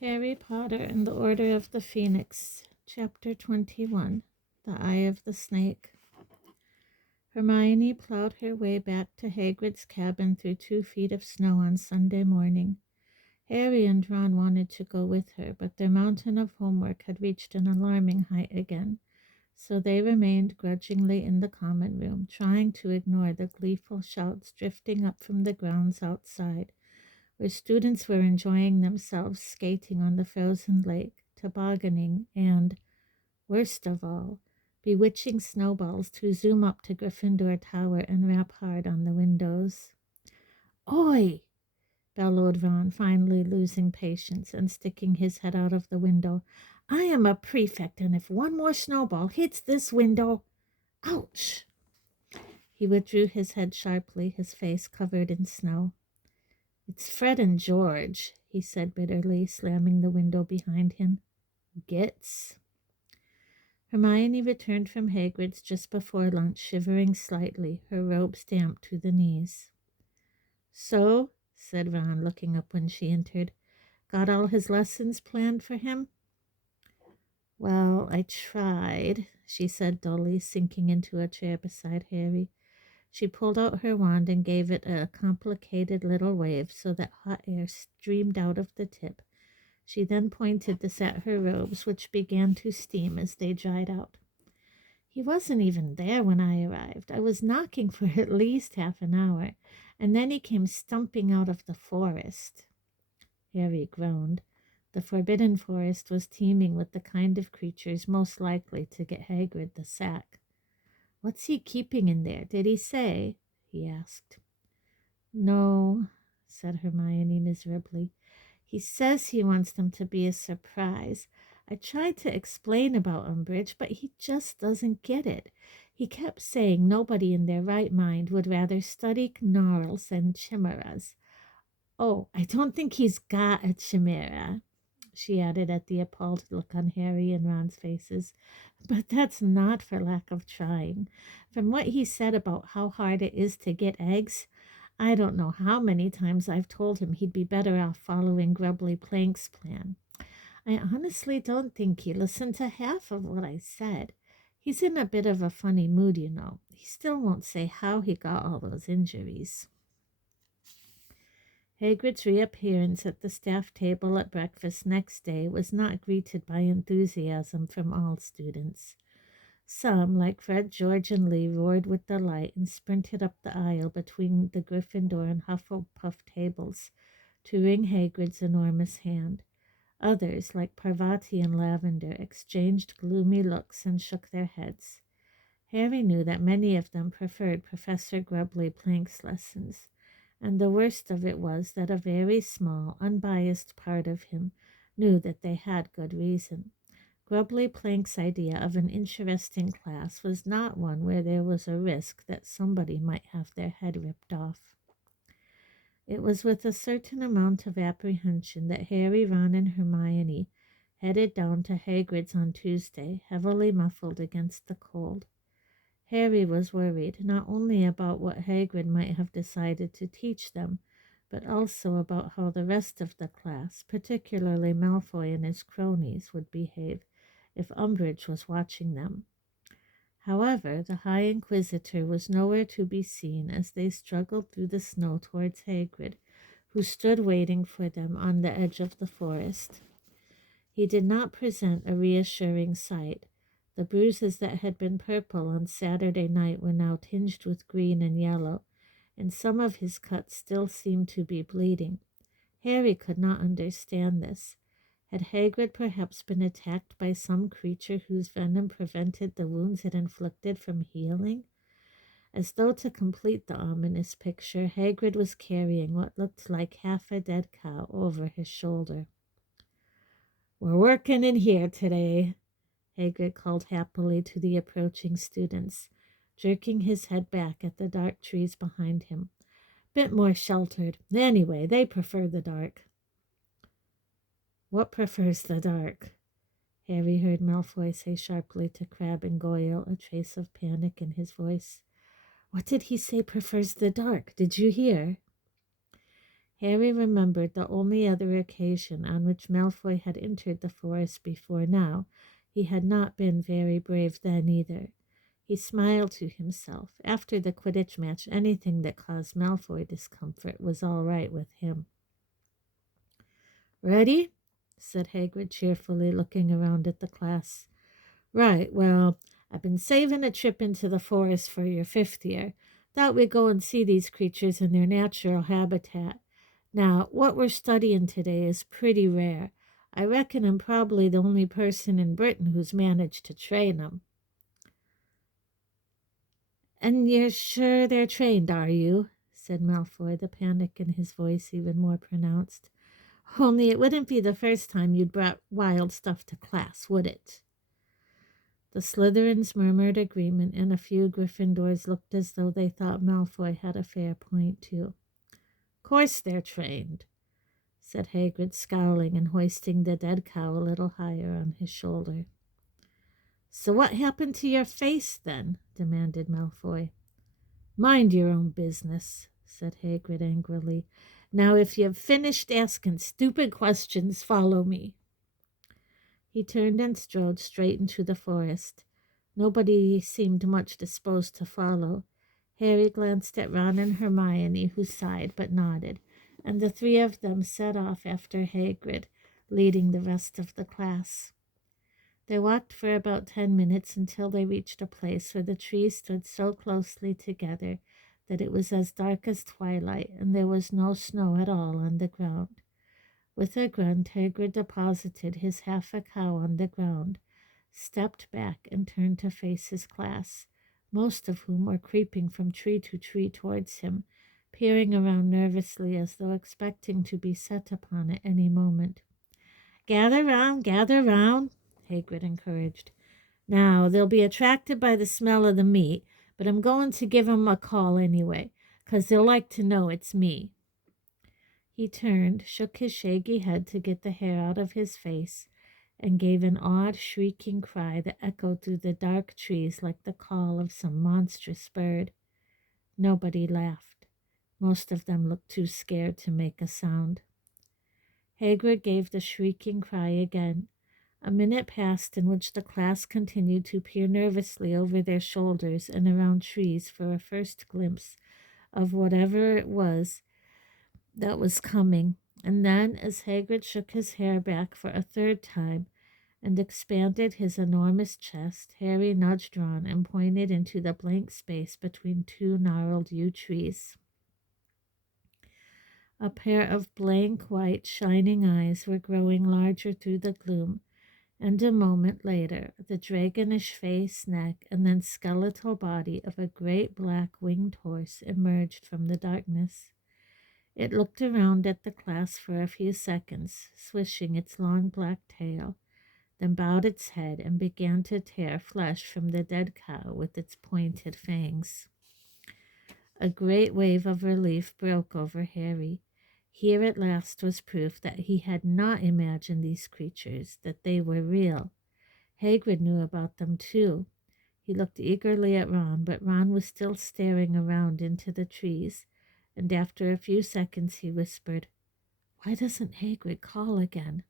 Harry Potter and the Order of the Phoenix, Chapter 21, The Eye of the Snake. Hermione plowed her way back to Hagrid's cabin through 2 feet of snow on Sunday morning. Harry and Ron wanted to go with her, but their mountain of homework had reached an alarming height again, so they remained grudgingly in the common room, trying to ignore the gleeful shouts drifting up from the grounds outside, where students were enjoying themselves skating on the frozen lake, tobogganing, and, worst of all, bewitching snowballs to zoom up to Gryffindor Tower and rap hard on the windows. "Oi!" bellowed Ron, finally losing patience and sticking his head out of the window. "I am a prefect, and if one more snowball hits this window—" Ouch! He withdrew his head sharply, his face covered in snow. "It's Fred and George," he said bitterly, slamming the window behind him. "Gits." Hermione returned from Hagrid's just before lunch, shivering slightly, her robes damp to the knees. "So," said Ron, looking up when she entered, "got all his lessons planned for him?" "Well, I tried," she said dully, sinking into a chair beside Harry. She pulled out her wand and gave it a complicated little wave so that hot air streamed out of the tip. She then pointed this at her robes, which began to steam as they dried out. "He wasn't even there when I arrived. I was knocking for at least half an hour, and then he came stumping out of the forest." Harry groaned. The Forbidden Forest was teeming with the kind of creatures most likely to get Hagrid the sack. "What's he keeping in there? Did he say?" he asked. "No," said Hermione miserably. "He says he wants them to be a surprise. I tried to explain about Umbridge, but he just doesn't get it. He kept saying nobody in their right mind would rather study gnarls than chimeras. Oh, I don't think he's got a chimera," she added at the appalled look on Harry and Ron's faces. "But that's not for lack of trying. From what he said about how hard it is to get eggs, I don't know how many times I've told him he'd be better off following Grubbly Plank's plan. I honestly don't think he listened to half of what I said. He's in a bit of a funny mood, you know. He still won't say how he got all those injuries." Hagrid's reappearance at the staff table at breakfast next day was not greeted by enthusiasm from all students. Some, like Fred, George, and Lee, roared with delight and sprinted up the aisle between the Gryffindor and Hufflepuff tables to wring Hagrid's enormous hand. Others, like Parvati and Lavender, exchanged gloomy looks and shook their heads. Harry knew that many of them preferred Professor Grubbly Plank's lessons, and the worst of it was that a very small, unbiased part of him knew that they had good reason. Grubbly Plank's idea of an interesting class was not one where there was a risk that somebody might have their head ripped off. It was with a certain amount of apprehension that Harry, Ron, and Hermione headed down to Hagrid's on Tuesday, heavily muffled against the cold. Harry was worried not only about what Hagrid might have decided to teach them, but also about how the rest of the class, particularly Malfoy and his cronies, would behave if Umbridge was watching them. However, the High Inquisitor was nowhere to be seen as they struggled through the snow towards Hagrid, who stood waiting for them on the edge of the forest. He did not present a reassuring sight. The bruises that had been purple on Saturday night were now tinged with green and yellow, and some of his cuts still seemed to be bleeding. Harry could not understand this. Had Hagrid perhaps been attacked by some creature whose venom prevented the wounds it inflicted from healing? As though to complete the ominous picture, Hagrid was carrying what looked like half a dead cow over his shoulder. "We're working in here today," Hagrid called happily to the approaching students, jerking his head back at the dark trees behind him. "Bit more sheltered. Anyway, they prefer the dark." "What prefers the dark?" Harry heard Malfoy say sharply to Crabbe and Goyle, a trace of panic in his voice. "What did he say prefers the dark? Did you hear?" Harry remembered the only other occasion on which Malfoy had entered the forest before now. He had not been very brave then either. He smiled to himself. After the Quidditch match, anything that caused Malfoy discomfort was all right with him. "Ready?" said Hagrid cheerfully, looking around at the class. "Right, well, I've been saving a trip into the forest for your 5th year. Thought we'd go and see these creatures in their natural habitat. Now, what we're studying today is pretty rare. I reckon I'm probably the only person in Britain who's managed to train them." "And you're sure they're trained, are you?" said Malfoy, the panic in his voice even more pronounced. "Only it wouldn't be the first time you'd brought wild stuff to class, would it?" The Slytherins murmured agreement, and a few Gryffindors looked as though they thought Malfoy had a fair point, too. "Course they're trained," said Hagrid, scowling and hoisting the dead cow a little higher on his shoulder. "So what happened to your face, then?" demanded Malfoy. "Mind your own business," said Hagrid angrily. "Now, if you've finished asking stupid questions, follow me." He turned and strode straight into the forest. Nobody seemed much disposed to follow. Harry glanced at Ron and Hermione, who sighed but nodded, and the three of them set off after Hagrid, leading the rest of the class. They walked for about 10 minutes until they reached a place where the trees stood so closely together that it was as dark as twilight, and there was no snow at all on the ground. With a grunt, Hagrid deposited his half-a-cow on the ground, stepped back, and turned to face his class, most of whom were creeping from tree to tree towards him, peering around nervously as though expecting to be set upon at any moment. Gather round, Hagrid encouraged. "Now, they'll be attracted by the smell of the meat, but I'm going to give 'em a call anyway, 'cause they'll like to know it's me." He turned, shook his shaggy head to get the hair out of his face, and gave an odd, shrieking cry that echoed through the dark trees like the call of some monstrous bird. Nobody laughed. Most of them looked too scared to make a sound. Hagrid gave the shrieking cry again. A minute passed in which the class continued to peer nervously over their shoulders and around trees for a first glimpse of whatever it was that was coming, and then, as Hagrid shook his hair back for a third time and expanded his enormous chest, Harry nudged Ron and pointed into the blank space between two gnarled yew trees. A pair of blank white shining eyes were growing larger through the gloom, and a moment later the dragonish face, neck, and then skeletal body of a great black winged horse emerged from the darkness. It looked around at the class for a few seconds, swishing its long black tail, then bowed its head and began to tear flesh from the dead cow with its pointed fangs. A great wave of relief broke over Harry. Here at last was proof that he had not imagined these creatures, that they were real. Hagrid knew about them too. He looked eagerly at Ron, but Ron was still staring around into the trees, and after a few seconds he whispered, "Why doesn't Hagrid call again?"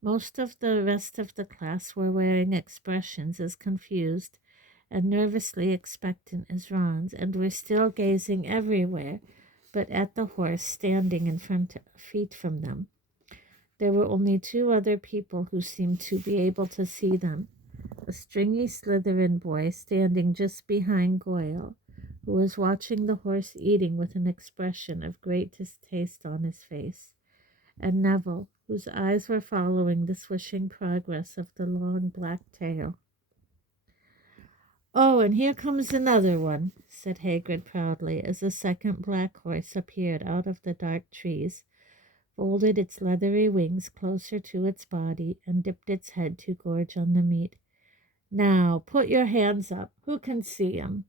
Most of the rest of the class were wearing expressions as confused and nervously expectant as Ron's, and were still gazing everywhere but at the horse standing in front feet from them. There were only two other people who seemed to be able to see them. A stringy Slytherin boy standing just behind Goyle, who was watching the horse eating with an expression of great distaste on his face, and Neville, whose eyes were following the swishing progress of the long black tail. "Oh, and here comes another one," said Hagrid proudly, as a second black horse appeared out of the dark trees, folded its leathery wings closer to its body, and dipped its head to gorge on the meat. "Now, put your hands up. Who can see 'em?"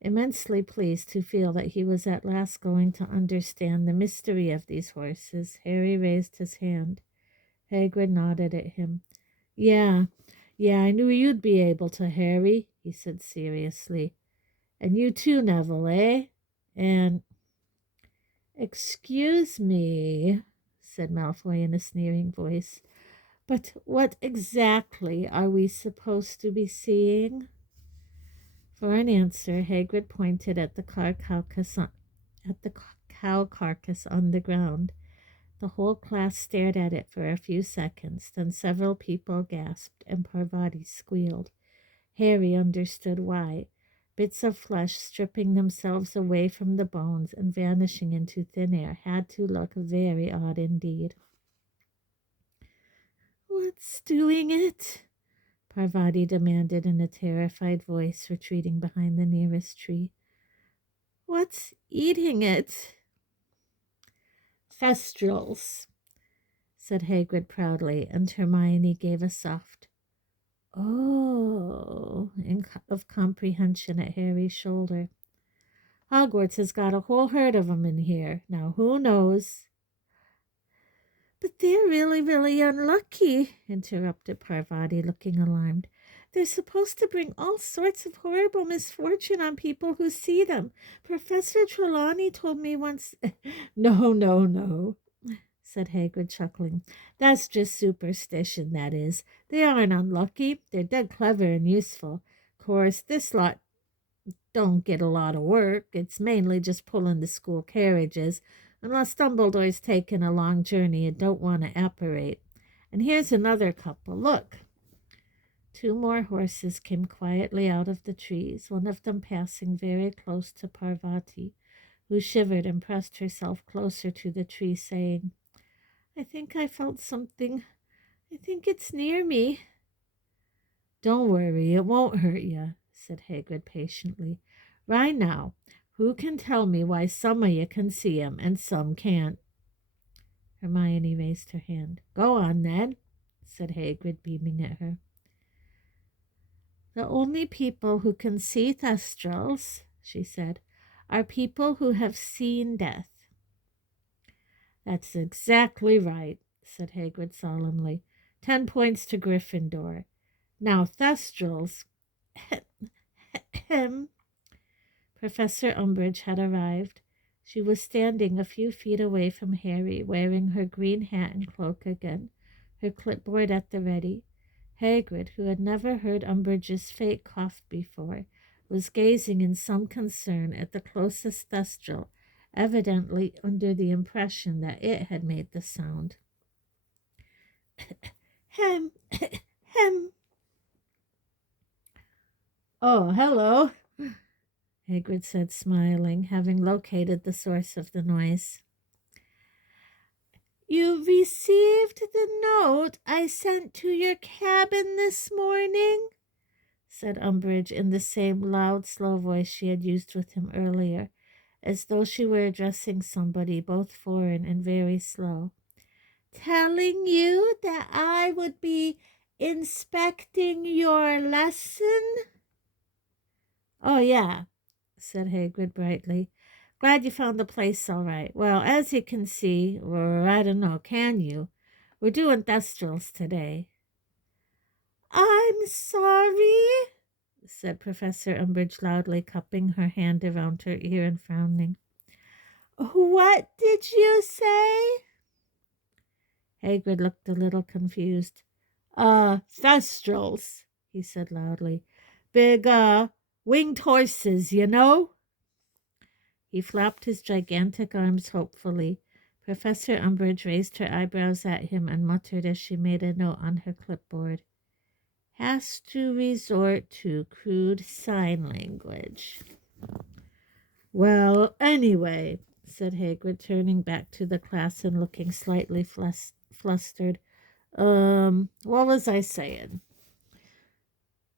Immensely pleased to feel that he was at last going to understand the mystery of these horses, Harry raised his hand. Hagrid nodded at him. Yeah, I knew you'd be able to, Harry," he said seriously. "And you too, Neville, eh? And "Excuse me," said Malfoy in a sneering voice, "but what exactly are we supposed to be seeing?" For an answer, Hagrid pointed at the cow carcass on the ground. The whole class stared at it for a few seconds. Then several people gasped, and Parvati squealed. Harry understood why. Bits of flesh stripping themselves away from the bones and vanishing into thin air had to look very odd indeed. "What's doing it?" Parvati demanded in a terrified voice, retreating behind the nearest tree. "What's eating it?" "Thestrals," said Hagrid proudly, and Hermione gave a soft "oh" of comprehension at Harry's shoulder. "Hogwarts has got a whole herd of 'em in here. Now who knows?" "But they're really, really unlucky," interrupted Parvati, looking alarmed. "They're supposed to bring all sorts of horrible misfortune on people who see them. Professor Trelawney told me once—" No, said Hagrid, chuckling. "That's just superstition, that is. They aren't unlucky. They're dead clever and useful. Of course, this lot don't get a lot of work. It's mainly just pulling the school carriages, unless Dumbledore's taken a long journey and don't want to apparate. And here's another couple. Look." 2 more horses came quietly out of the trees, one of them passing very close to Parvati, who shivered and pressed herself closer to the tree, saying, "I think I felt something. I think it's near me." "Don't worry, it won't hurt you," said Hagrid patiently. "Right now, who can tell me why some of you can see him and some can't?" Hermione raised her hand. "Go on, then," said Hagrid, beaming at her. "The only people who can see Thestrals," she said, "are people who have seen death." "That's exactly right," said Hagrid solemnly. 10 points to Gryffindor. Now, Thestrals... Professor Umbridge had arrived. She was standing a few feet away from Harry, wearing her green hat and cloak again, her clipboard at the ready. Hagrid, who had never heard Umbridge's fake cough before, was gazing in some concern at the closest Thestral, evidently under the impression that it had made the sound. "Hem, hem." "Oh, hello," Hagrid said, smiling, having located the source of the noise. "You received the note I sent to your cabin this morning?" said Umbridge in the same loud, slow voice she had used with him earlier, as though she were addressing somebody both foreign and very slow. "Telling you that I would be inspecting your lesson?" "Oh, yeah," said Hagrid brightly. "Glad you found the place all right. Well, as you can see, or I don't know, can you? We're doing Thestrals today." "I'm sorry," said Professor Umbridge loudly, cupping her hand around her ear and frowning. "What did you say?" Hagrid looked a little confused. Thestrals," he said loudly. "Big, winged horses, you know." He flapped his gigantic arms hopefully. Professor Umbridge raised her eyebrows at him and muttered as she made a note on her clipboard. "Has to resort to crude sign language." "Well, anyway," said Hagrid, turning back to the class and looking slightly flustered. What was I saying?"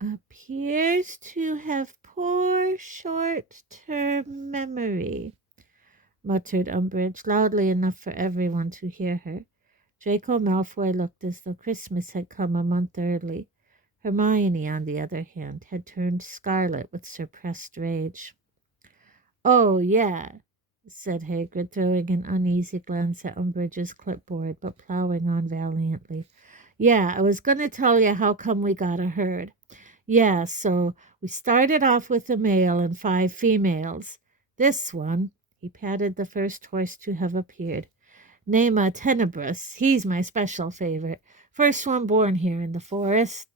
"Appears to have poor short-term memory," muttered Umbridge, loudly enough for everyone to hear her. Draco Malfoy looked as though Christmas had come a month early. Hermione, on the other hand, had turned scarlet with suppressed rage. "Oh, yeah," said Hagrid, throwing an uneasy glance at Umbridge's clipboard, but plowing on valiantly. "Yeah, I was going to tell you how come we got a herd. Yeah, so we started off with a male and 5 females. This one," He patted the first horse to have appeared. Nema Tenebris, he's my special favorite. First one born here in the forest.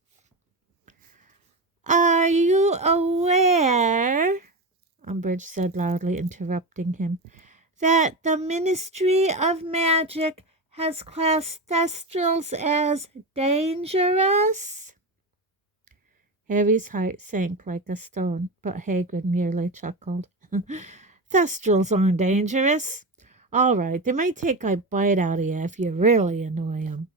Are you aware, Umbridge said loudly, interrupting him, that the Ministry of Magic has classed Thestrals as dangerous? Harry's heart sank like a stone, but Hagrid merely chuckled. Thestrals aren't dangerous. All right, they might take a bite out of you if you really annoy them.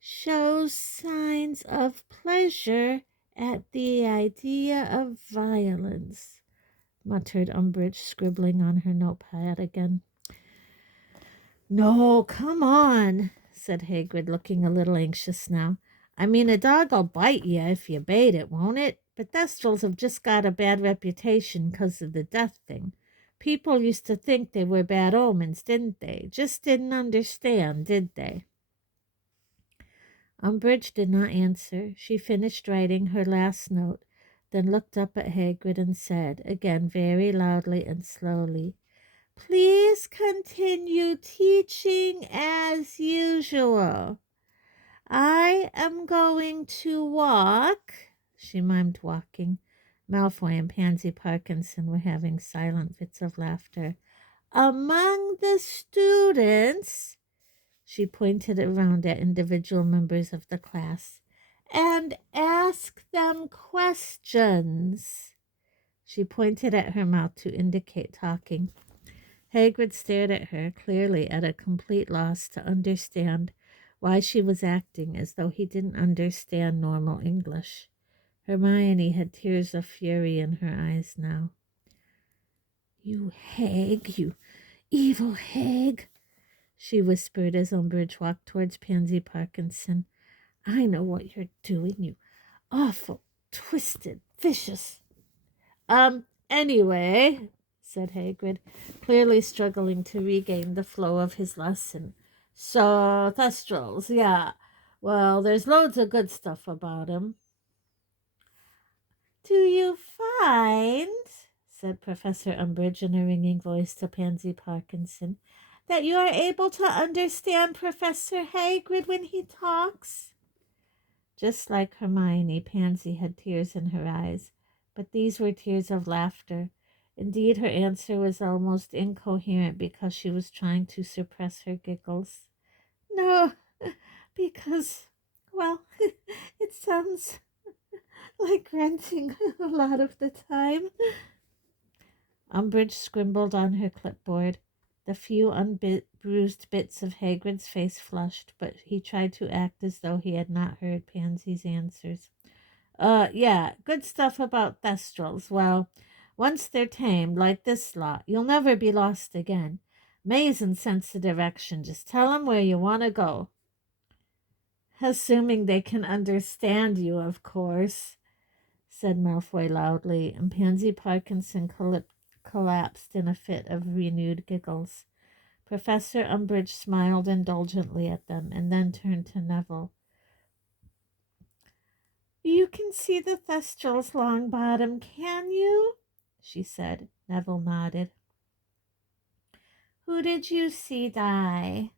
Shows signs of pleasure at the idea of violence, muttered Umbridge, scribbling on her notepad again. No, come on, said Hagrid, looking a little anxious now. I mean, a dog'll bite you if you bait it, won't it? But Thestrals have just got a bad reputation 'cause of the death thing. People used to think they were bad omens, didn't they? Just didn't understand, did they? Umbridge did not answer. She finished writing her last note, then looked up at Hagrid and said, again very loudly and slowly, Please continue teaching as usual. I am going to walk, she mimed walking. Malfoy and Pansy Parkinson were having silent fits of laughter. Among the students, she pointed around at individual members of the class, and ask them questions. She pointed at her mouth to indicate talking. Hagrid stared at her, clearly at a complete loss to understand why she was acting as though he didn't understand normal English. Hermione had tears of fury in her eyes now. You hag, you evil hag, she whispered as Umbridge walked towards Pansy Parkinson. I know what you're doing, you awful, twisted, vicious. Anyway, said Hagrid, clearly struggling to regain the flow of his lesson. So, Thestrals, yeah. Well, there's loads of good stuff about him. Do you find, said Professor Umbridge in a ringing voice to Pansy Parkinson, that you are able to understand Professor Hagrid when he talks? Just like Hermione, Pansy had tears in her eyes, but these were tears of laughter. Indeed, her answer was almost incoherent because she was trying to suppress her giggles. No, because, well, it sounds like grunting a lot of the time. Umbridge scribbled on her clipboard. The few unbruised bits of Hagrid's face flushed, but he tried to act as though he had not heard Pansy's answers. Yeah, good stuff about Thestrals. Well, once they're tamed, like this lot, you'll never be lost again. Maze and sense of direction. Just tell 'em where you want to go. Assuming they can understand you, of course, said Malfoy loudly, and Pansy Parkinson collapsed in a fit of renewed giggles. Professor Umbridge smiled indulgently at them and then turned to Neville. You can see the Thestral's long bottom, can you? She said. Neville nodded. Who did you see die?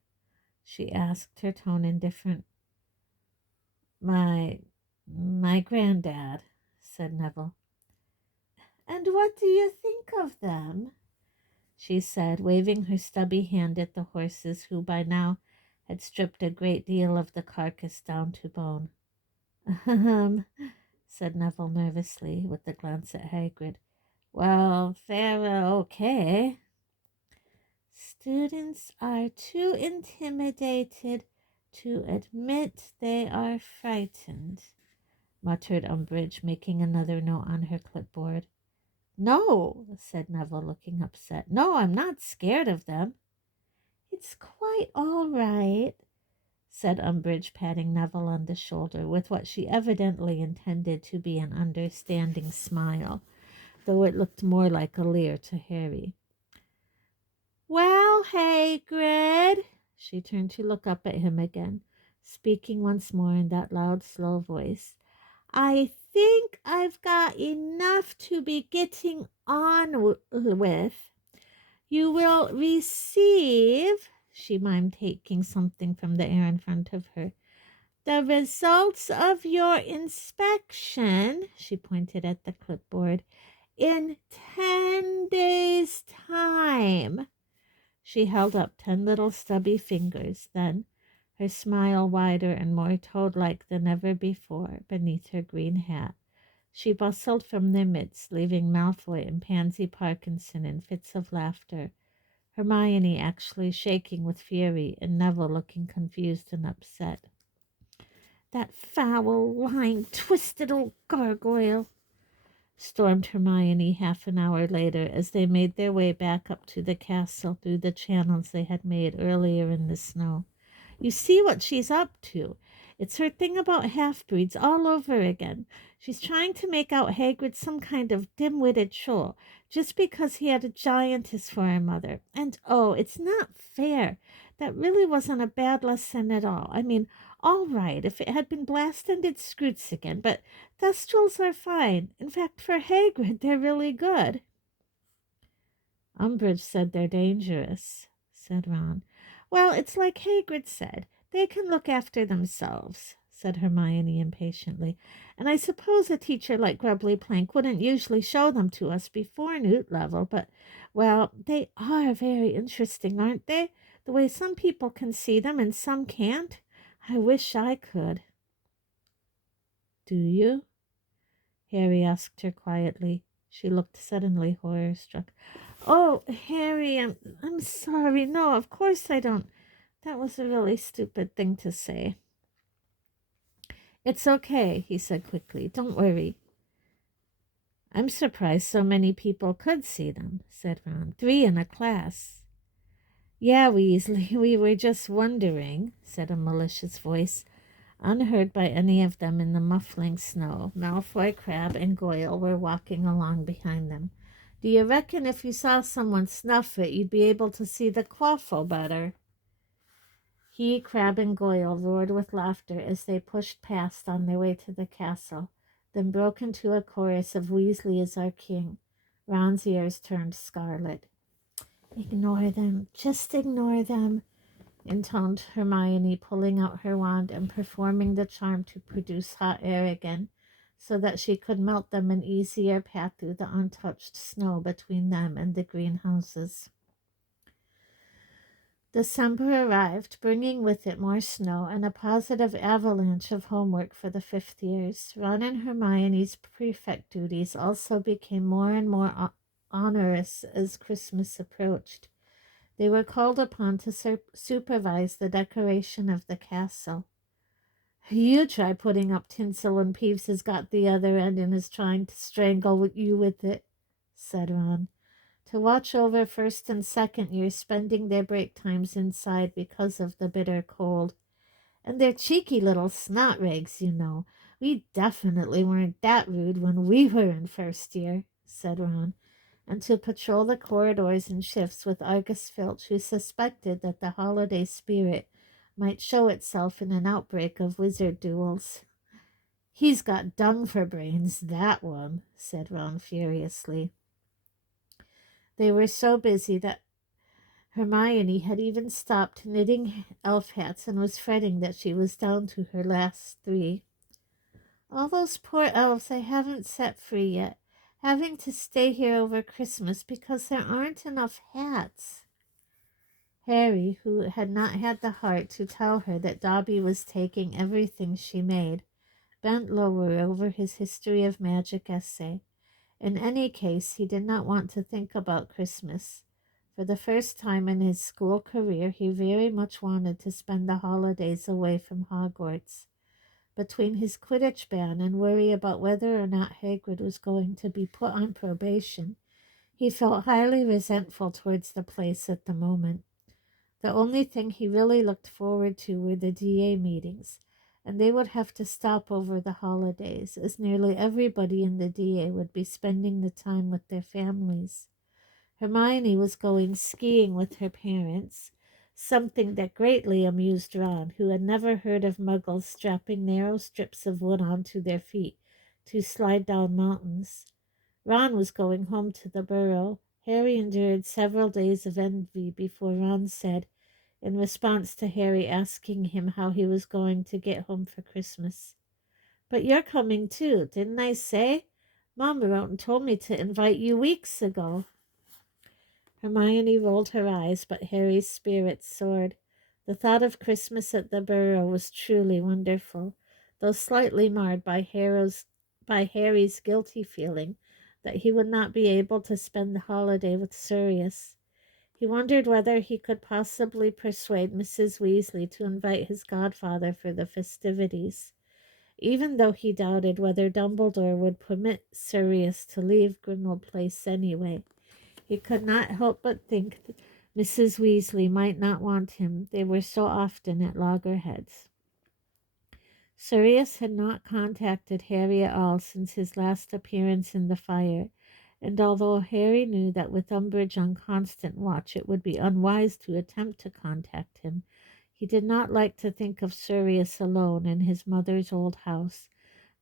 She asked, her tone indifferent. My granddad, said Neville. And what do you think of them? She said, waving her stubby hand at the horses who by now had stripped a great deal of the carcass down to bone. Said Neville nervously, with a glance at Hagrid. Well, they're okay. Students are too intimidated to admit they are frightened, muttered Umbridge, making another note on her clipboard. No, said Neville, looking upset. No, I'm not scared of them. It's quite all right, said Umbridge, patting Neville on the shoulder with what she evidently intended to be an understanding smile, though it looked more like a leer to Harry. Well, Hagrid, she turned to look up at him again, speaking once more in that loud, slow voice. I think I've got enough to be getting on with. You will receive, she mimed, taking something from the air in front of her, the results of your inspection, she pointed at the clipboard, in 10 days' time. She held up 10 little stubby fingers, then, her smile wider and more toad-like than ever before, beneath her green hat, she bustled from their midst, leaving Malfoy and Pansy Parkinson in fits of laughter, Hermione actually shaking with fury, and Neville looking confused and upset. "That foul, lying, twisted old gargoyle!" stormed Hermione half an hour later as they made their way back up to the castle through the channels they had made earlier in the snow. "You see what she's up to. It's her thing about half-breeds all over again. She's trying to make out Hagrid some kind of dim-witted troll, just because he had a giantess for a mother. And, oh, it's not fair. That really wasn't a bad lesson at all. I mean, all right, if it had been Blast-ended Scroots again, but Thestrals are fine. In fact, for Hagrid, they're really good." "Umbridge said they're dangerous," said Ron. "Well, it's like Hagrid said. They can look after themselves," said Hermione impatiently. "And I suppose a teacher like Grubbly Plank wouldn't usually show them to us before Newt level, but, well, they are very interesting, aren't they? The way some people can see them and some can't. I wish I could." "Do you?" Harry asked her quietly. She looked suddenly horror-struck. "Oh, Harry, I'm sorry. No, of course I don't. That was a really stupid thing to say." "It's okay," he said quickly. "Don't worry." "I'm surprised so many people could see them," said Ron. 3 in a class." "Yeah, Weasley, we were just wondering," said a malicious voice. Unheard by any of them in the muffling snow, Malfoy, Crabbe, and Goyle were walking along behind them. "Do you reckon if you saw someone snuff it, you'd be able to see the quaffle better?" He, Crabbe, and Goyle roared with laughter as they pushed past on their way to the castle, then broke into a chorus of "Weasley is our king." Ron's ears turned scarlet. "Ignore them, just ignore them," intoned Hermione, pulling out her wand and performing the charm to produce hot air again, so that she could melt them an easier path through the untouched snow between them and the greenhouses. December arrived, bringing with it more snow and a positive avalanche of homework for the fifth years. Ron and Hermione's prefect duties also became more and more onerous as Christmas approached. They were called upon to supervise the decoration of the castle. "You try putting up tinsel when Peeves has got the other end and is trying to strangle you with it," said Ron. To watch over first and second years spending their break times inside because of the bitter cold. "And they're cheeky little snot rags, you know. We definitely weren't that rude when we were in first year," said Ron. And to patrol the corridors in shifts with Argus Filch, who suspected that the holiday spirit might show itself in an outbreak of wizard duels. "He's got dung for brains, that one," said Ron furiously. They were so busy that Hermione had even stopped knitting elf hats and was fretting that she was down to her last 3. "All those poor elves I haven't set free yet, having to stay here over Christmas because there aren't enough hats." Harry, who had not had the heart to tell her that Dobby was taking everything she made, bent lower over his history of magic essay. In any case, he did not want to think about Christmas. For the first time in his school career, he very much wanted to spend the holidays away from Hogwarts. Between his Quidditch ban and worry about whether or not Hagrid was going to be put on probation, he felt highly resentful towards the place at the moment. The only thing he really looked forward to were the DA meetings, and they would have to stop over the holidays, as nearly everybody in the DA would be spending the time with their families. Hermione was going skiing with her parents, something that greatly amused Ron, who had never heard of muggles strapping narrow strips of wood onto their feet to slide down mountains. Ron was going home to the Burrow. Harry endured several days of envy before Ron said, in response to Harry asking him how he was going to get home for Christmas, "But you're coming too, didn't I say? Mom wrote and told me to invite you weeks ago." Hermione rolled her eyes, but Harry's spirits soared. The thought of Christmas at the Burrow was truly wonderful, though slightly marred by Harry's guilty feeling that he would not be able to spend the holiday with Sirius. He wondered whether he could possibly persuade Mrs. Weasley to invite his godfather for the festivities, even though he doubted whether Dumbledore would permit Sirius to leave Grimmauld Place anyway. He could not help but think that Mrs. Weasley might not want him. They were so often at loggerheads. Sirius had not contacted Harry at all since his last appearance in the fire, and although Harry knew that with Umbridge on constant watch it would be unwise to attempt to contact him, he did not like to think of Sirius alone in his mother's old house,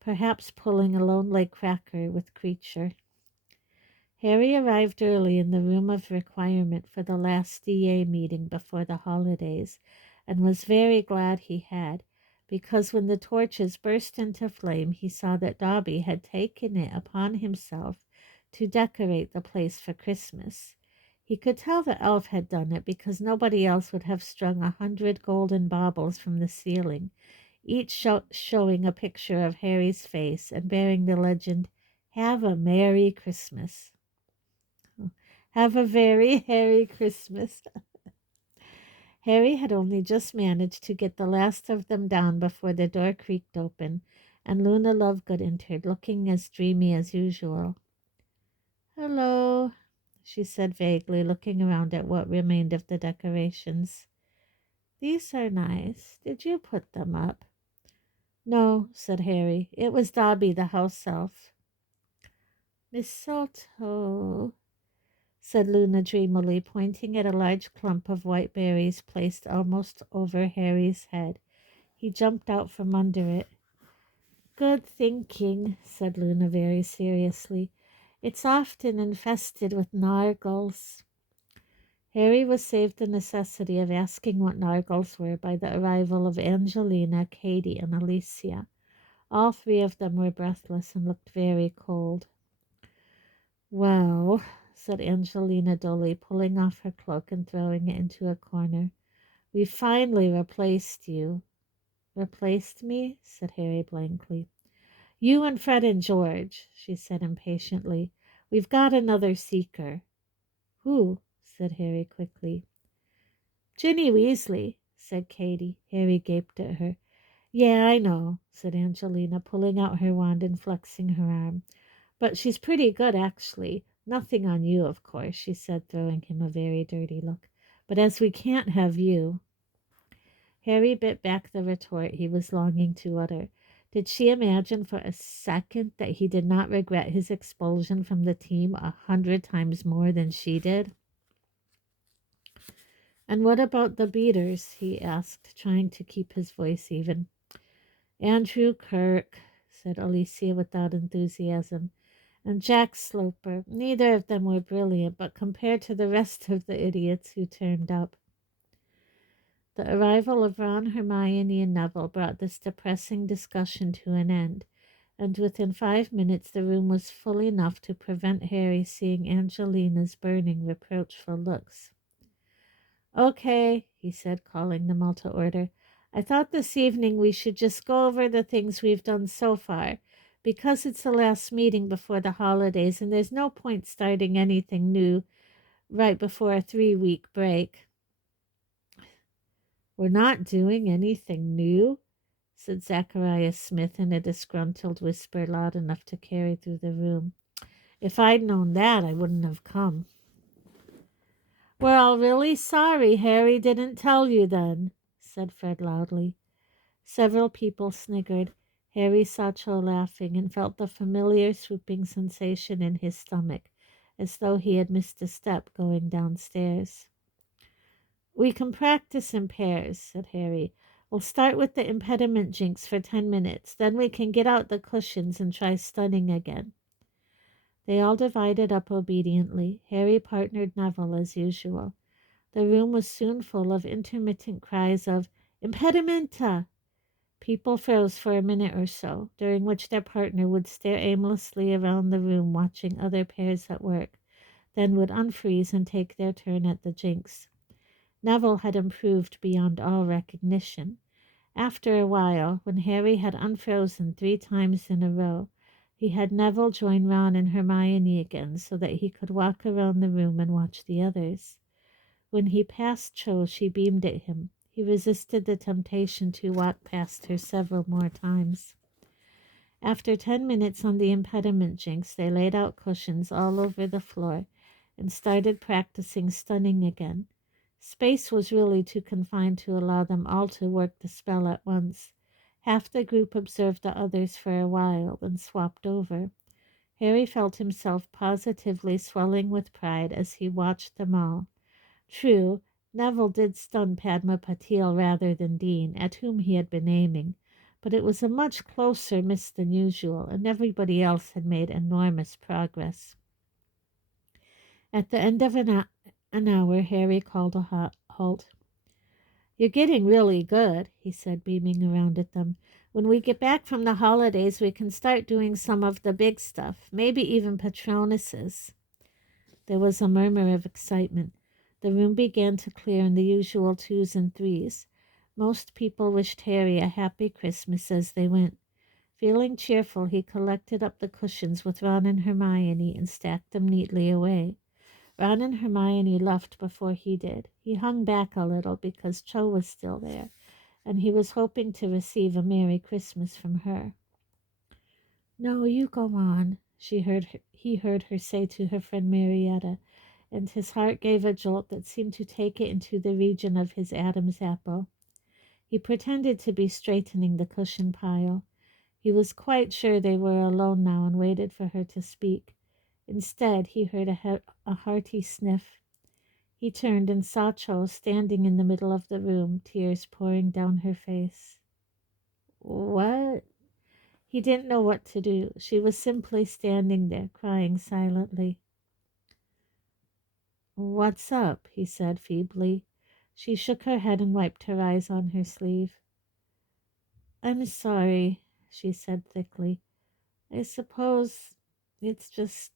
perhaps pulling a lonely cracker with Kreacher. Harry arrived early in the room of requirement for the last DA meeting before the holidays, and was very glad he had, because when the torches burst into flame he saw that Dobby had taken it upon himself to decorate the place for Christmas. He could tell the elf had done it because nobody else would have strung 100 golden baubles from the ceiling, each showing a picture of Harry's face and bearing the legend, "Have a Merry Christmas." Have a very Harry Christmas. Harry had only just managed to get the last of them down before the door creaked open, and Luna Lovegood entered, looking as dreamy as usual. "Hello," she said vaguely, looking around at what remained of the decorations. "These are nice. Did you put them up?" "No," said Harry. "It was Dobby, the house elf." "Mistletoe," said Luna dreamily, pointing at a large clump of white berries placed almost over Harry's head. He jumped out from under it. "Good thinking," said Luna very seriously. "It's often infested with nargles." Harry was saved the necessity of asking what nargles were by the arrival of Angelina, Katy, and Alicia. All three of them were breathless and looked very cold. "Well," said Angelina dully, pulling off her cloak and throwing it into a corner, "we finally replaced you." "Replaced me?" said Harry blankly. "You and Fred and George," she said impatiently. "We've got another seeker." "Who?" said Harry quickly. "Ginny Weasley," said Katy. Harry gaped at her. "Yeah, I know," said Angelina, pulling out her wand and flexing her arm. "But she's pretty good, actually. Nothing on you, of course," she said, throwing him a very dirty look. "But as we can't have you—" Harry bit back the retort he was longing to utter. Did she imagine for a second that he did not regret his expulsion from the team 100 times more than she did? "And what about the beaters?" he asked, trying to keep his voice even. "Andrew Kirk," said Alicia without enthusiasm, "and Jack Sloper. Neither of them were brilliant, but compared to the rest of the idiots who turned up." The arrival of Ron, Hermione, and Neville brought this depressing discussion to an end, and within 5 minutes the room was full enough to prevent Harry seeing Angelina's burning, reproachful looks. "Okay," he said, calling them all to order. "I thought this evening we should just go over the things we've done so far, because it's the last meeting before the holidays, and there's no point starting anything new right before a 3-week break." "We're not doing anything new?" said Zacharias Smith in a disgruntled whisper loud enough to carry through the room. "If I'd known that, I wouldn't have come." "We're all really sorry Harry didn't tell you then," said Fred loudly. Several people sniggered. Harry saw Cho laughing and felt the familiar swooping sensation in his stomach, as though he had missed a step going downstairs. "We can practice in pairs," said Harry. "We'll start with the impediment jinx for 10 minutes. Then we can get out the cushions and try stunning again." They all divided up obediently. Harry partnered Neville as usual. The room was soon full of intermittent cries of "Impedimenta!" People froze for a minute or so, during which their partner would stare aimlessly around the room watching other pairs at work, then would unfreeze and take their turn at the jinx. Neville had improved beyond all recognition. After a while, when Harry had unfrozen 3 times in a row, he had Neville join Ron and Hermione again so that he could walk around the room and watch the others. When he passed Cho, she beamed at him. He resisted the temptation to walk past her several more times. After 10 minutes on the impediment jinx, they laid out cushions all over the floor and started practicing stunning again. Space was really too confined to allow them all to work the spell at once. Half the group observed the others for a while, then swapped over. Harry felt himself positively swelling with pride as he watched them all. True, Neville did stun Padma Patil rather than Dean, at whom he had been aiming, but it was a much closer miss than usual, and everybody else had made enormous progress. At the end of an hour, Harry called a halt. "You're getting really good," he said, beaming around at them. "When we get back from the holidays, we can start doing some of the big stuff, maybe even Patronuses." There was a murmur of excitement. The room began to clear in the usual 2s and 3s. Most people wished Harry a happy Christmas as they went. Feeling cheerful, he collected up the cushions with Ron and Hermione and stacked them neatly away. Ron and Hermione left before he did. He hung back a little because Cho was still there, and he was hoping to receive a Merry Christmas from her. "No, you go on," he heard her say to her friend Marietta, and his heart gave a jolt that seemed to take it into the region of his Adam's apple. He pretended to be straightening the cushion pile. He was quite sure they were alone now and waited for her to speak. Instead, he heard a hearty sniff. He turned and saw Cho standing in the middle of the room, tears pouring down her face. "What?" He didn't know what to do. She was simply standing there, crying silently. "What's up?" he said feebly. She shook her head and wiped her eyes on her sleeve. "I'm sorry," she said thickly. "I suppose it's just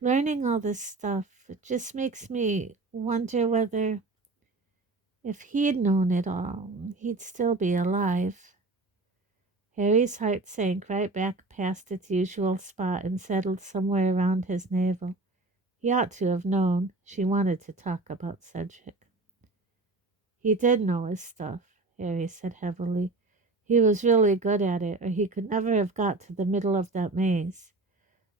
learning all this stuff. It just makes me wonder whether if he'd known it all, he'd still be alive." Harry's heart sank right back past its usual spot and settled somewhere around his navel. He ought to have known. She wanted to talk about Cedric. "He did know his stuff," Harry said heavily. "He was really good at it, or he could never have got to the middle of that maze.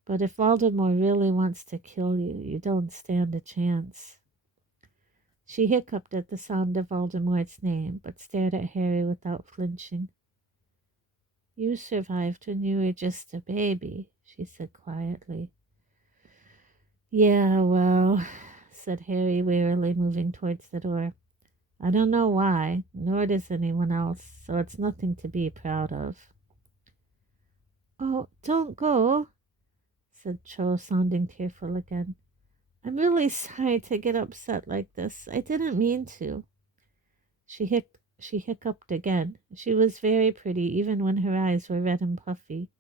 But if Voldemort really wants to kill you, you don't stand a chance." She hiccuped at the sound of Voldemort's name, but stared at Harry without flinching. "You survived when you were just a baby," she said quietly. "Yeah, well," said Harry wearily, moving towards the door. "I don't know why, nor does anyone else, so it's nothing to be proud of." "Oh, don't go," said Cho, sounding tearful again. "I'm really sorry to get upset like this. I didn't mean to." She hiccuped again. She was very pretty, even when her eyes were red and puffy.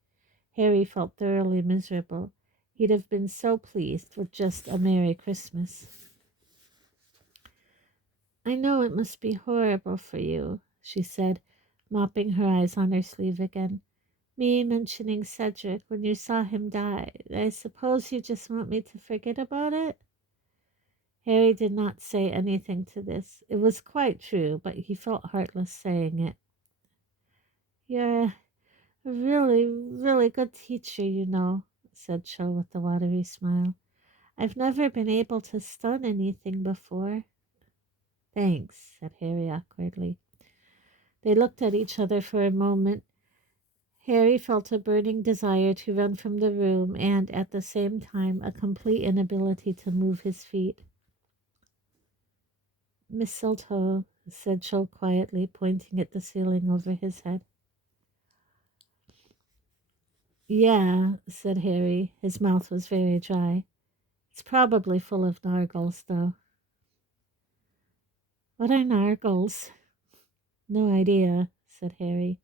Harry felt thoroughly miserable. He'd have been so pleased with just a Merry Christmas. "I know it must be horrible for you," she said, mopping her eyes on her sleeve again. "Me mentioning Cedric when you saw him die. I suppose you just want me to forget about it?" Harry did not say anything to this. It was quite true, but he felt heartless saying it. "You're a really, really good teacher, you know," said Cho with a watery smile. "I've never been able to stun anything before." "Thanks," said Harry awkwardly. They looked at each other for a moment. Harry felt a burning desire to run from the room and, at the same time, a complete inability to move his feet. "Mistletoe," said Cho quietly, pointing at the ceiling over his head. Yeah, said Harry. His mouth was very dry. It's probably full of nargles, though. What are nargles? No idea, said Harry.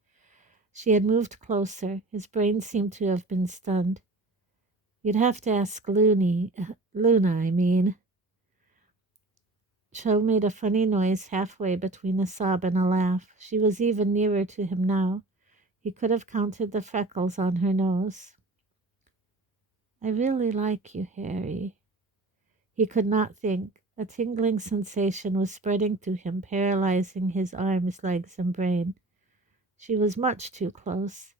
She had moved closer. His brain seemed to have been stunned. You'd have to ask Luna, I mean. Cho made a funny noise halfway between a sob and a laugh. She was even nearer to him now. He could have counted the freckles on her nose. I really like you, Harry. He could not think. A tingling sensation was spreading through him, paralyzing his arms, legs, and brain. She was much too close.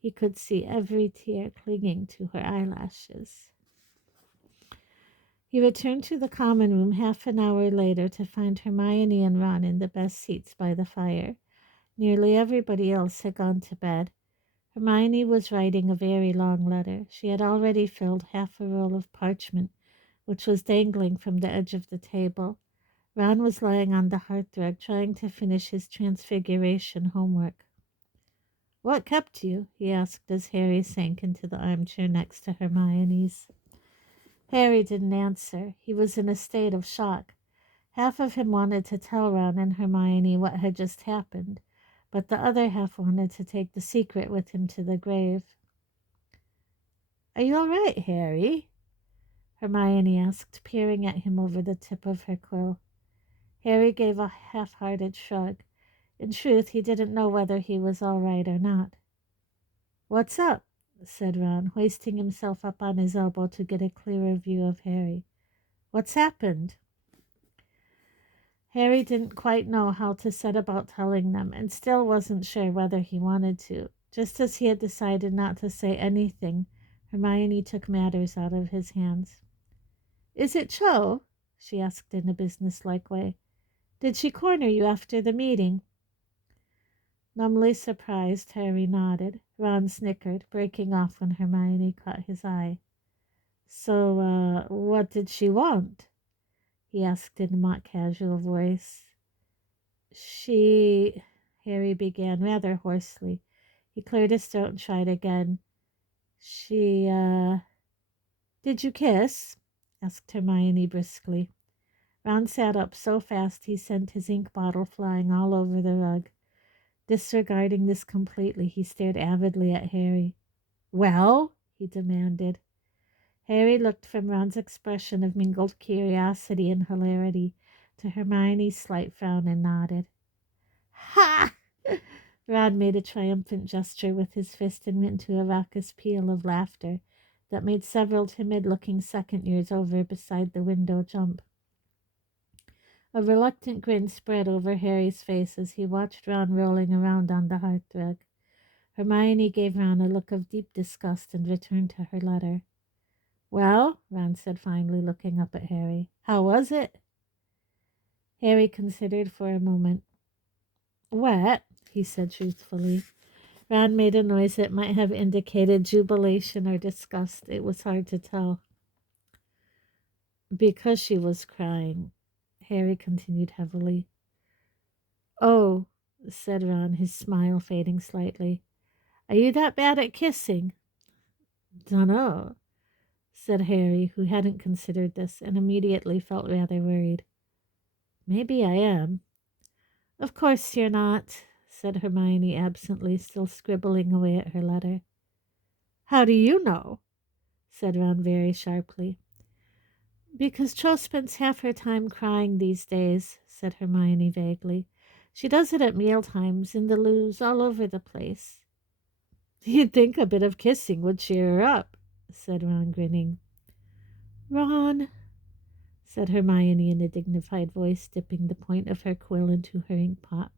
He could see every tear clinging to her eyelashes. He returned to the common room half an hour later to find Hermione and Ron in the best seats by the fire. Nearly everybody else had gone to bed. Hermione was writing a very long letter. She had already filled half a roll of parchment, which was dangling from the edge of the table. Ron was lying on the hearthrug, trying to finish his transfiguration homework. What kept you? He asked as Harry sank into the armchair next to Hermione's. Harry didn't answer. He was in a state of shock. Half of him wanted to tell Ron and Hermione what had just happened, but the other half wanted to take the secret with him to the grave. Are you all right, Harry? Hermione asked, peering at him over the tip of her quill. Harry gave a half-hearted shrug. In truth, he didn't know whether he was all right or not. What's up? Said Ron, hoisting himself up on his elbow to get a clearer view of Harry. What's happened? Harry didn't quite know how to set about telling them, and still wasn't sure whether he wanted to. Just as he had decided not to say anything, Hermione took matters out of his hands. Is it Cho? She asked in a businesslike way. Did she corner you after the meeting? Numbly surprised, Harry nodded. Ron snickered, breaking off when Hermione caught his eye. So, what did she want? He asked in a mock casual voice. She, Harry began rather hoarsely. He cleared his throat and tried again. Did you kiss? Asked Hermione briskly. Ron sat up so fast he sent his ink bottle flying all over the rug. Disregarding this completely, he stared avidly at Harry. Well? He demanded. Harry looked from Ron's expression of mingled curiosity and hilarity to Hermione's slight frown and nodded. Ha! Ron made a triumphant gesture with his fist and went into a raucous peal of laughter that made several timid-looking second-years over beside the window jump. A reluctant grin spread over Harry's face as he watched Ron rolling around on the hearthrug. Hermione gave Ron a look of deep disgust and returned to her letter. Well, Ron said finally, looking up at Harry. How was it? Harry considered for a moment. Wet, he said truthfully. Ron made a noise that might have indicated jubilation or disgust. It was hard to tell. Because she was crying, Harry continued heavily. Oh, said Ron, his smile fading slightly. Are you that bad at kissing? Dunno, said Harry, who hadn't considered this and immediately felt rather worried. Maybe I am. Of course you're not, said Hermione absently, still scribbling away at her letter. How do you know? Said Ron very sharply. Because Cho spends half her time crying these days, said Hermione vaguely. She does it at mealtimes, in the loos, all over the place. You'd think a bit of kissing would cheer her up, said Ron, grinning. Ron, said Hermione in a dignified voice, dipping the point of her quill into her inkpot.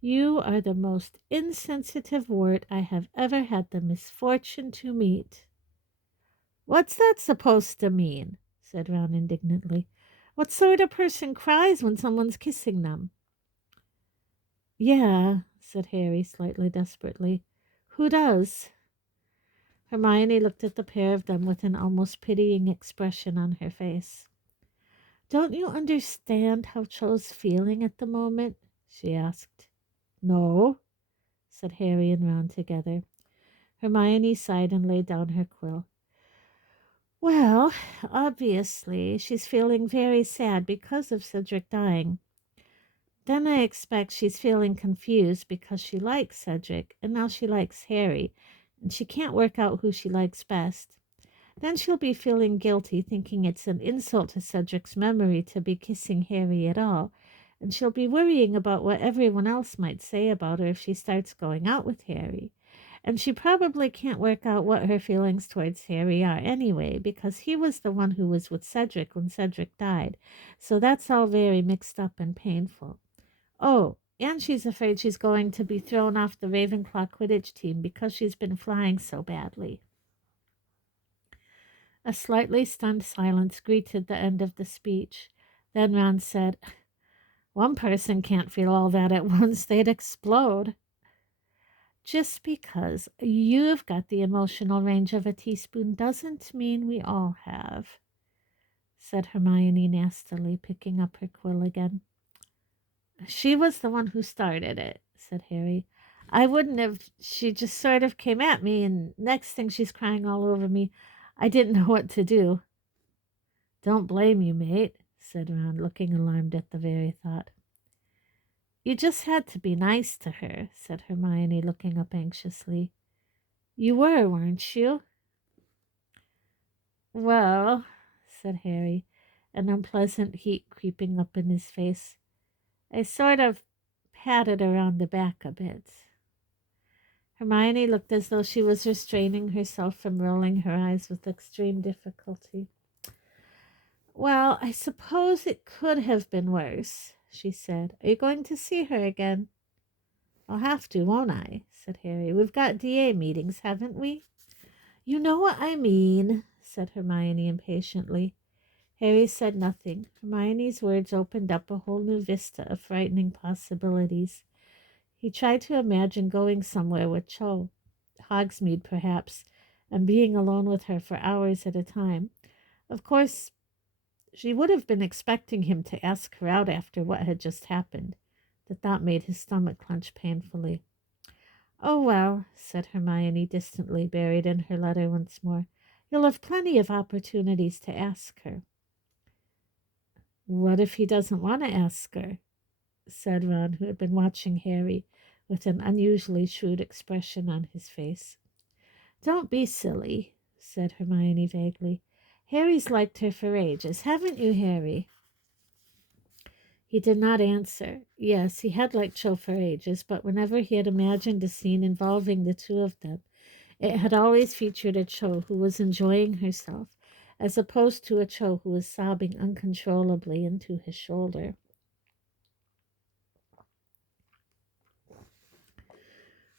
You are the most insensitive wart I have ever had the misfortune to meet. What's that supposed to mean? Said Ron indignantly. What sort of person cries when someone's kissing them? Yeah, said Harry slightly desperately. Who does? Hermione looked at the pair of them with an almost pitying expression on her face. Don't you understand how Cho's feeling at the moment? She asked. No, said Harry and Ron together. Hermione sighed and laid down her quill. Well, obviously, she's feeling very sad because of Cedric dying. Then I expect she's feeling confused because she likes Cedric and now she likes Harry, and she can't work out who she likes best. Then she'll be feeling guilty, thinking it's an insult to Cedric's memory to be kissing Harry at all, and she'll be worrying about what everyone else might say about her if she starts going out with Harry. And she probably can't work out what her feelings towards Harry are anyway, because he was the one who was with Cedric when Cedric died. So that's all very mixed up and painful. Oh, and she's afraid she's going to be thrown off the Ravenclaw Quidditch team because she's been flying so badly. A slightly stunned silence greeted the end of the speech. Then Ron said, "One person can't feel all that at once. They'd explode." "Just because you've got the emotional range of a teaspoon doesn't mean we all have," said Hermione nastily, picking up her quill again. "She was the one who started it," said Harry. "I wouldn't have. She just sort of came at me, and next thing she's crying all over me. I didn't know what to do." "Don't blame you, mate," said Ron, looking alarmed at the very thought. "You just had to be nice to her," said Hermione, looking up anxiously. "You were, weren't you?" "Well," said Harry, an unpleasant heat creeping up in his face, "I sort of patted around the back a bit." Hermione looked as though she was restraining herself from rolling her eyes with extreme difficulty. "Well, I suppose it could have been worse," she said. "Are you going to see her again?" "I'll have to, won't I?" said Harry. "We've got DA meetings, haven't we?" "You know what I mean," said Hermione impatiently. Harry said nothing. Hermione's words opened up a whole new vista of frightening possibilities. He tried to imagine going somewhere with Cho, Hogsmeade perhaps, and being alone with her for hours at a time. Of course, she would have been expecting him to ask her out after what had just happened. The thought made his stomach clench painfully. "Oh, well," said Hermione distantly, buried in her letter once more. "You'll have plenty of opportunities to ask her." "What if he doesn't want to ask her?" said Ron, who had been watching Harry with an unusually shrewd expression on his face. "Don't be silly," said Hermione vaguely. "Harry's liked her for ages. Haven't you, Harry?" He did not answer. Yes, he had liked Cho for ages, but whenever he had imagined a scene involving the two of them, it had always featured a Cho who was enjoying herself, as opposed to a Cho who was sobbing uncontrollably into his shoulder.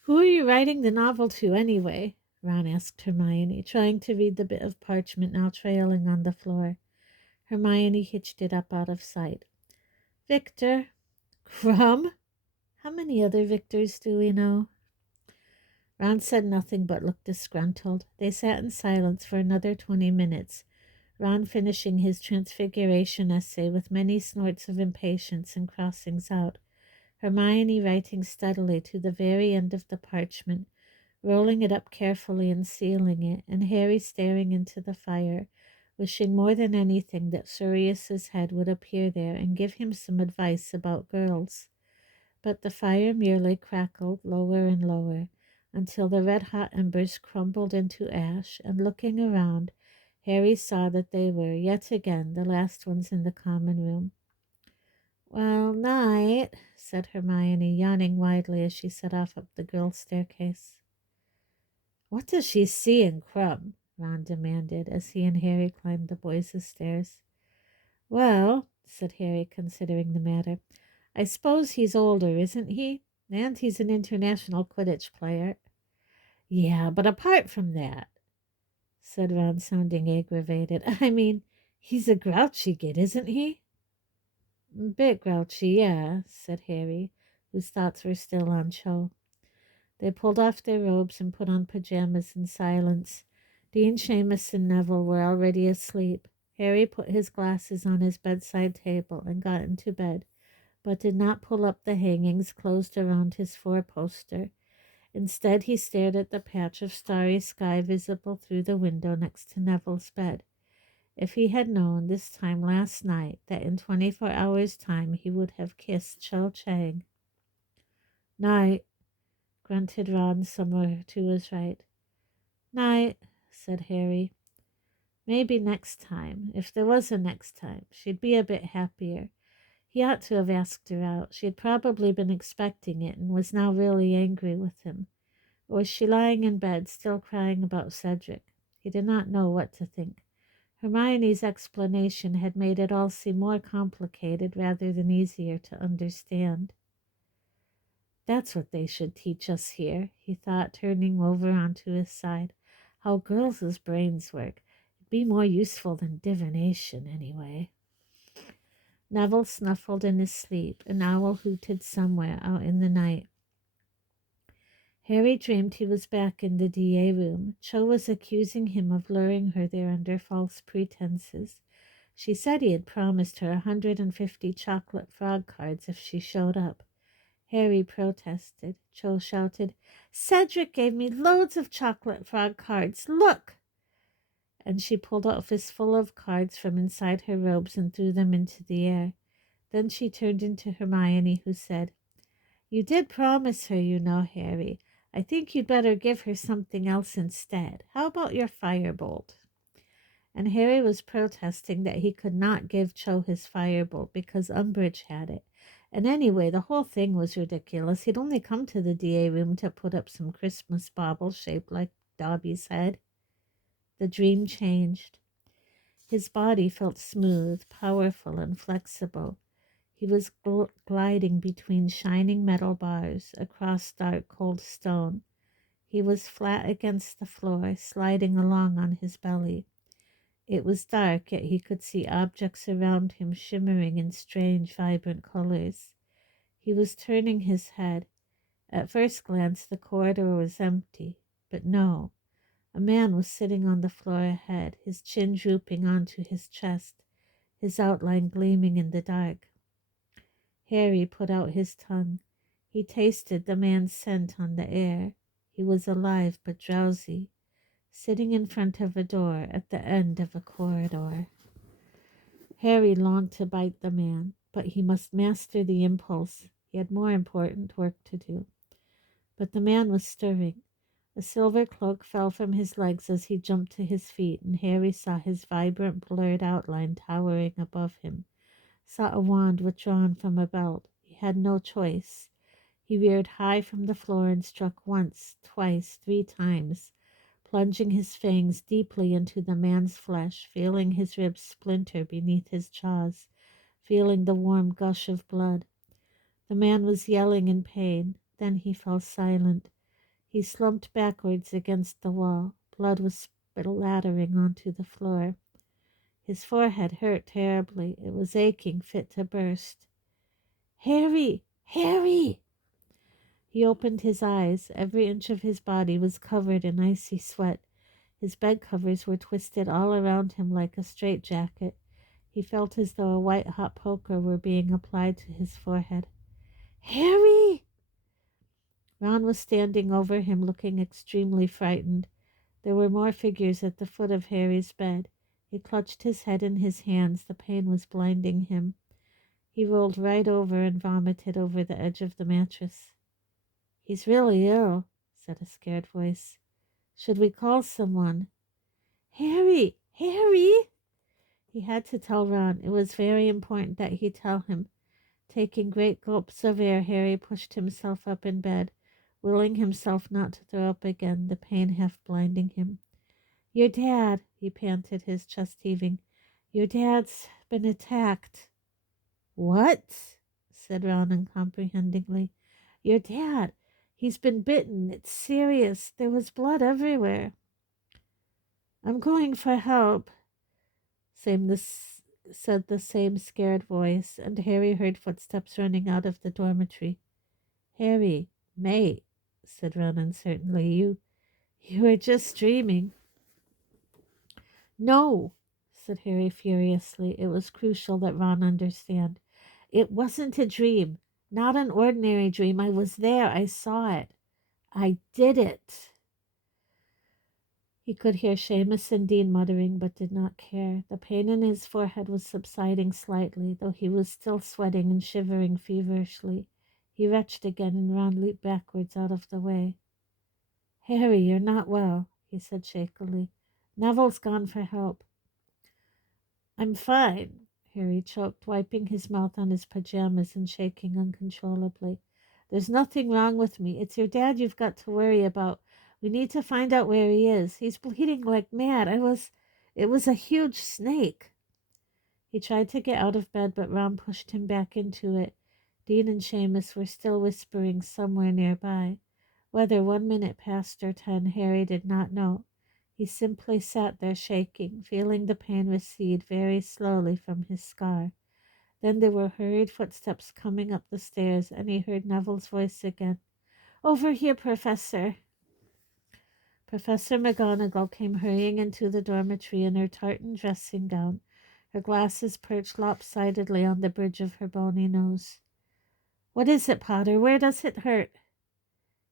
"Who are you writing the novel to, anyway?" Ron asked Hermione, trying to read the bit of parchment now trailing on the floor. Hermione hitched it up out of sight. "Victor." "Krum? How many other Victors do we know?" Ron said nothing but looked disgruntled. They sat in silence for another 20 minutes, Ron finishing his transfiguration essay with many snorts of impatience and crossings out, Hermione writing steadily to the very end of the parchment, rolling it up carefully and sealing it, and Harry staring into the fire, wishing more than anything that Sirius's head would appear there and give him some advice about girls. But the fire merely crackled lower and lower, until the red-hot embers crumbled into ash, and looking around, Harry saw that they were, yet again, the last ones in the common room. "Well, night," said Hermione, yawning widely as she set off up the girls' staircase. "What does she see in Krum?" Ron demanded, as he and Harry climbed the boys' stairs. "Well," said Harry, considering the matter, "I suppose he's older, isn't he? And he's an international Quidditch player." "Yeah, but apart from that," said Ron, sounding aggravated, "I mean, he's a grouchy git, isn't he?" "Bit grouchy, yeah," said Harry, whose thoughts were still on Cho. They pulled off their robes and put on pajamas in silence. Dean, Seamus, and Neville were already asleep. Harry put his glasses on his bedside table and got into bed, but did not pull up the hangings closed around his four-poster. Instead, he stared at the patch of starry sky visible through the window next to Neville's bed. If he had known this time last night that in 24 hours' time he would have kissed Cho Chang. "Night," grunted Ron somewhere to his right. "Night," said Harry. Maybe next time, if there was a next time, she'd be a bit happier. He ought to have asked her out. She had probably been expecting it and was now really angry with him. Or was she lying in bed, still crying about Cedric? He did not know what to think. Hermione's explanation had made it all seem more complicated rather than easier to understand. "That's what they should teach us here," he thought, turning over onto his side. "How girls' brains work. It'd be more useful than divination, anyway." Neville snuffled in his sleep. An owl hooted somewhere out in the night. Harry dreamed he was back in the DA room. Cho was accusing him of luring her there under false pretenses. She said he had promised her 150 chocolate frog cards if she showed up. Harry protested. Cho shouted, "Cedric gave me loads of chocolate frog cards. Look!" And she pulled out a fistful of cards from inside her robes and threw them into the air. Then she turned into Hermione, who said, "You did promise her, you know, Harry. I think you'd better give her something else instead. How about your firebolt?" And Harry was protesting that he could not give Cho his firebolt because Umbridge had it. And anyway, the whole thing was ridiculous. He'd only come to the DA room to put up some Christmas baubles shaped like Dobby's head. The dream changed. His body felt smooth, powerful, and flexible. He was gliding between shining metal bars across dark, cold stone. He was flat against the floor, sliding along on his belly. It was dark, yet he could see objects around him shimmering in strange, vibrant colors. He was turning his head. At first glance, the corridor was empty, but no. A man was sitting on the floor ahead, his chin drooping onto his chest, his outline gleaming in the dark. Harry put out his tongue. He tasted the man's scent on the air. He was alive but drowsy, sitting in front of a door at the end of a corridor. Harry longed to bite the man, but he must master the impulse. He had more important work to do. But the man was stirring. A silver cloak fell from his legs as he jumped to his feet, and Harry saw his vibrant, blurred outline towering above him, saw a wand withdrawn from a belt. He had no choice. He reared high from the floor and struck once, twice, 3 times, plunging his fangs deeply into the man's flesh, feeling his ribs splinter beneath his jaws, feeling the warm gush of blood. The man was yelling in pain. Then he fell silent. He slumped backwards against the wall. Blood was splattering onto the floor. His forehead hurt terribly. It was aching, fit to burst. "Harry! Harry!" He opened his eyes. Every inch of his body was covered in icy sweat. His bed covers were twisted all around him like a straitjacket. He felt as though a white-hot poker were being applied to his forehead. "Harry!" Ron was standing over him, looking extremely frightened. There were more figures at the foot of Harry's bed. He clutched his head in his hands. The pain was blinding him. He rolled right over and vomited over the edge of the mattress. "He's really ill," said a scared voice. "Should we call someone?" "Harry! Harry!" He had to tell Ron. It was very important that he tell him. Taking great gulps of air, Harry pushed himself up in bed, willing himself not to throw up again, the pain half blinding him. "Your dad," he panted, his chest heaving. "Your dad's been attacked." "What?" said Ron uncomprehendingly. "Your dad. He's been bitten. It's serious. There was blood everywhere." "I'm going for help," said the same scared voice, and Harry heard footsteps running out of the dormitory. "Harry, mate," said Ron uncertainly, you were just dreaming." "No," said Harry furiously. It was crucial that Ron understand. "It wasn't a dream. Not an ordinary dream. I was there. I saw it. I did it. He could hear Seamus and Dean muttering, but did not care. The pain in his forehead was subsiding slightly, though he was still sweating and shivering feverishly. He retched again, and Ron leaped backwards out of the way. Harry, you're not well, he said shakily. Neville's gone for help. I'm fine, Harry choked, wiping his mouth on his pajamas and shaking uncontrollably. There's nothing wrong with me. It's your dad you've got to worry about. We need to find out where he is. He's bleeding like mad. It was a huge snake. He tried to get out of bed, but Ron pushed him back into it. Dean and Seamus were still whispering somewhere nearby. Whether 1 minute past or 10, Harry did not know. He simply sat there shaking, feeling the pain recede very slowly from his scar. Then there were hurried footsteps coming up the stairs, and he heard Neville's voice again. Over here, Professor. Professor McGonagall came hurrying into the dormitory in her tartan dressing gown, her glasses perched lopsidedly on the bridge of her bony nose. What is it, Potter? Where does it hurt?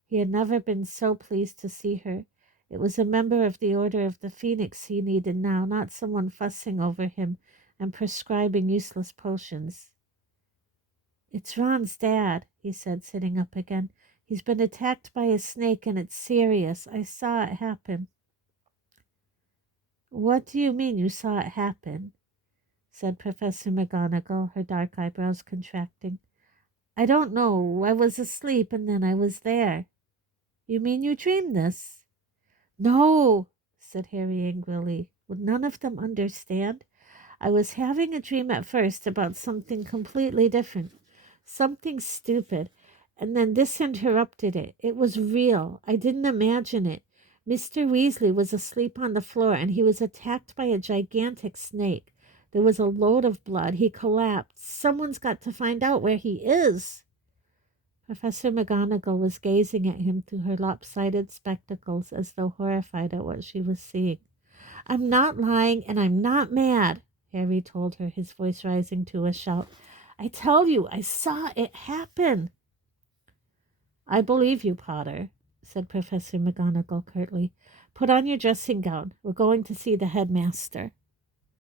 He had never been so pleased to see her. It was a member of the Order of the Phoenix he needed now, not someone fussing over him and prescribing useless potions. It's Ron's dad, he said, sitting up again. He's been attacked by a snake, and it's serious. I saw it happen. What do you mean you saw it happen? Said Professor McGonagall, her dark eyebrows contracting. I don't know. I was asleep, and then I was there. You mean you dreamed this? No, said Harry angrily. Would none of them understand? I was having a dream at first about something completely different, something stupid, and then this interrupted it. It was real. I didn't imagine it. Mr. Weasley was asleep on the floor, and he was attacked by a gigantic snake. There was a load of blood. He collapsed. Someone's got to find out where he is. Professor McGonagall was gazing at him through her lopsided spectacles as though horrified at what she was seeing. I'm not lying, and I'm not mad, Harry told her, his voice rising to a shout. I tell you, I saw it happen. I believe you, Potter, said Professor McGonagall curtly. Put on your dressing gown. We're going to see the headmaster.